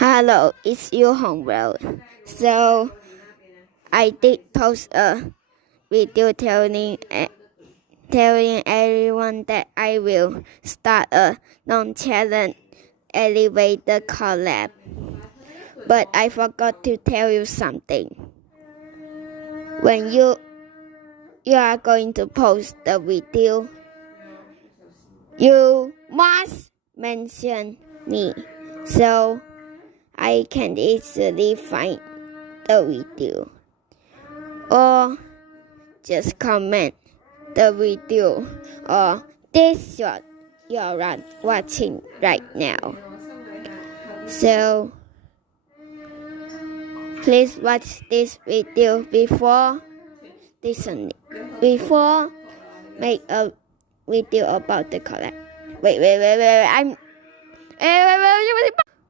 Hello, it's you Hongwell. So I did post a video telling everyone that I will start a non-challenge elevator collab. But I forgot to tell you something. When you are going to post the video, you must mention me so I can easily find the video, or just comment the video or this shot you're watching right now. So please watch this video before make a video about the collab. Wait,